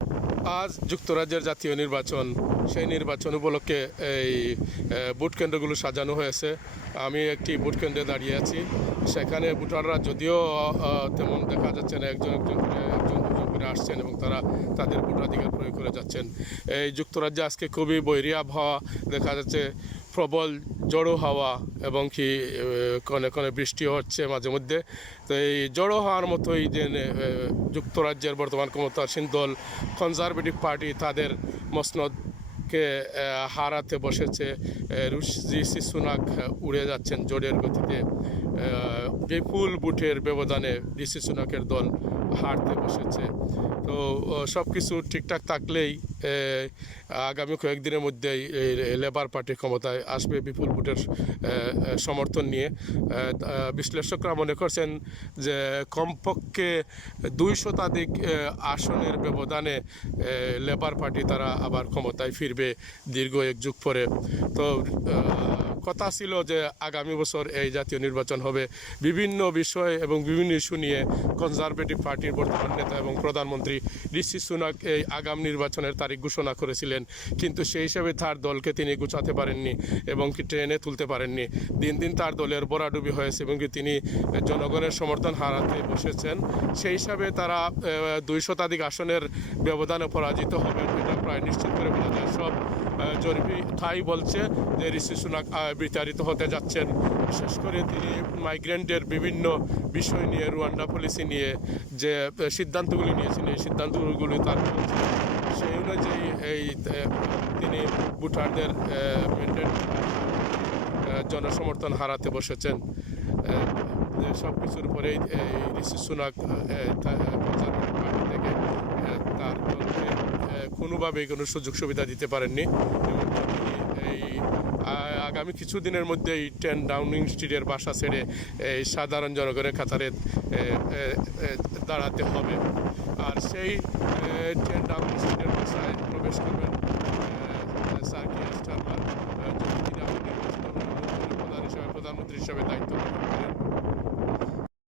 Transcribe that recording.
আজ যুক্তরাজ্যের জাতীয় নির্বাচন, সেই নির্বাচন উপলক্ষে এই ভোট কেন্দ্রগুলো সাজানো হয়েছে। আমি একটি ভোট কেন্দ্রে দাঁড়িয়ে আছি। সেখানে ভোটাররা যদিও তেমন দেখা যাচ্ছে না, একজন দুজন করে আসছেন এবং তারা তাদের ভোটাধিকার প্রয়োগ করে যাচ্ছেন। এই যুক্তরাজ্যে আজকে খুবই বৈরী আবহাওয়া দেখা যাচ্ছে, প্রবল জড়ো হাওয়া এবং কি কনে কনে বৃষ্টিও হচ্ছে মাঝে মধ্যে। তো এই জড়ো হওয়ার মতোই যে যুক্তরাজ্যের বর্তমান ক্ষমতাসীন দল কনজারভেটিভ পার্টি তাদের মসনদকে হারাতে বসেছে। ঋষি সুনাক উড়ে যাচ্ছেন জোরের গতিতে। বিপুল ভোটের ব্যবধানে ঋষি সুনাকের দল হারতে বসেছে। তো সব কিছু ঠিকঠাক থাকলেই আগামী কয়েকদিনের মধ্যেই লেবার পার্টি ক্ষমতায় আসবে বিপুল ভোটের সমর্থন নিয়ে। বিশ্লেষকরা মনে করছেন যে কমপক্ষে 200 আসনের ব্যবধানে লেবার পার্টি তারা আবার ক্ষমতায় ফিরবে দীর্ঘ এক যুগ পরে। তো কথা ছিল যে আগামী বছর এই জাতীয় নির্বাচন হবে। বিভিন্ন বিষয় এবং বিভিন্ন ইস্যু নিয়ে কনজারভেটিভ পার্টির বর্তমান নেতা এবং প্রধানমন্ত্রী ঋষি সুনাক এই আগাম নির্বাচনের তারিখ ঘোষণা করেছিলেন, কিন্তু সেই হিসাবে তার দলকে তিনি গুছাতে পারেননি এবং কি ট্রেনে তুলতে পারেননি। দিন দিন তার দলের বরাডুবি হয়েছে এবং কি তিনি জনগণের সমর্থন হারাতে বসেছেন। সেই হিসাবে তারা 200 আসনের ব্যবধানে পরাজিত হবেন, এটা প্রায় নিশ্চিত করে বলা যায়। সব জরিপই তাই বলছে যে ঋষি সুনাক বিতাড়িত হতে যাচ্ছেন। বিশেষ করে তিনি মাইগ্রেন্টের বিভিন্ন বিষয় নিয়ে, রুয়ান্ডা পলিসি নিয়ে যে সিদ্ধান্তগুলি নিয়েছেন, এই সিদ্ধান্তগুলি তার সেই অনুযায়ী তিনি ভোটারদের ম্যান্ডেট জনসমর্থন হারাতে বসেছেন। সব কিছুর পরেই ঋষি সুনাক কনজারভেটিভ পার্টি থেকে তার দলকে কোনোভাবেই কোনো সুযোগ সুবিধা দিতে পারেননি এবং তিনি এই আগামী কিছুদিনের মধ্যেই 10 ডাউনিং স্ট্রিটের বাসা ছেড়ে এই সাধারণ জনগণের কাতারে দাঁড়াতে হবে। আর সেই 10 ডাউনিং স্ট্রিটের বাসায় প্রবেশ করবেন স্যার কিয়ার স্টারমার, যদি তিনি আবার নির্বাচিত প্রধানমন্ত্রী হিসাবে দায়িত্ব পালন